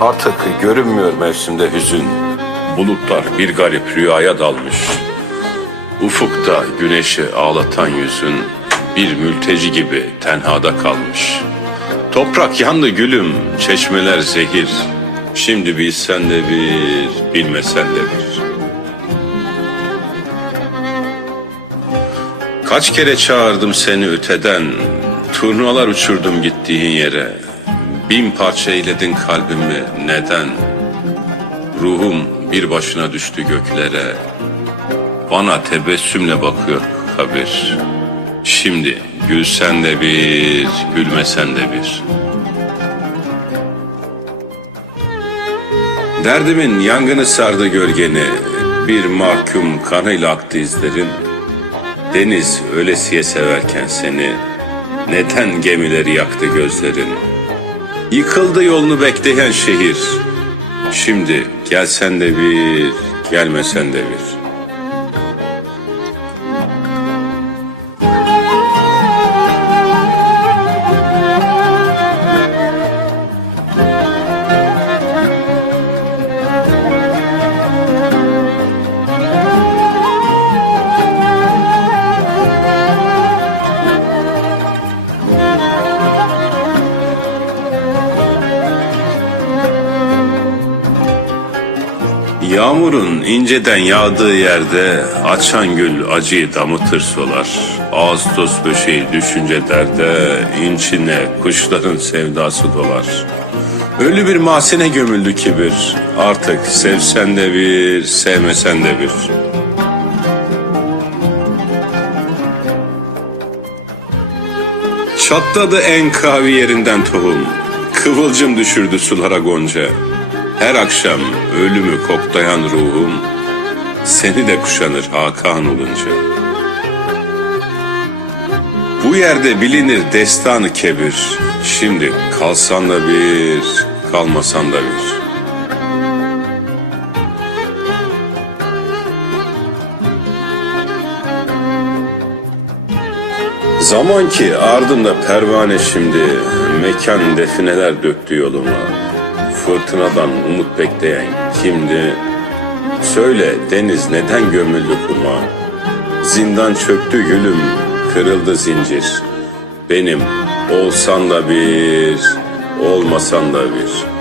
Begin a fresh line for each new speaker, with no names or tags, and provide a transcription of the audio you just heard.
Artık görünmüyor mevsimde hüzün. Bulutlar bir garip rüyaya dalmış. Ufukta güneşi ağlatan yüzün bir mülteci gibi tenhada kalmış. Toprak yandı gülüm, çeşmeler zehir. Şimdi bilsen de bir, bilmesen de bir. Kaç kere çağırdım seni öteden, turnalar uçurdum gittiğin yere. Bin parça eyledin kalbimi, neden? Ruhum bir başına düştü göklere. Bana tebessümle bakıyor kabir. Şimdi gülsen de bir, gülmesen de bir. Derdimin yangını sardı gölgeni, bir mahkum kanıyla aktı izlerin. Deniz ölesiye severken seni, neden gemileri yaktı gözlerin? Yıkıldı yolunu bekleyen şehir, şimdi gelsen de bir, gelmesen de bir. Yağmurun inceden yağdığı yerde açan gül acıyı damıtır solar. Ağustos böşeği düşünce derde inçine kuşların sevdası dolar. Ölü bir masine gömüldü kibir. Artık sevsen de bir, sevmesen de bir. Çatladı en kavi yerinden tohum. Kıvılcım düşürdü sulara gonca. Her akşam ölümü koklayan ruhum seni de kuşanır Hakan olunca. Bu yerde bilinir destanı kebir. Şimdi kalsan da bir, kalmasan da bir. Zaman ki ardımda pervane şimdi Mekan defineler döktü yoluma Fırtınadan umut bekleyen kimdi? Söyle deniz neden gömüldü kuma? Zindan çöktü gülüm Kırıldı zincir Benim olsan da bir Olmasan da bir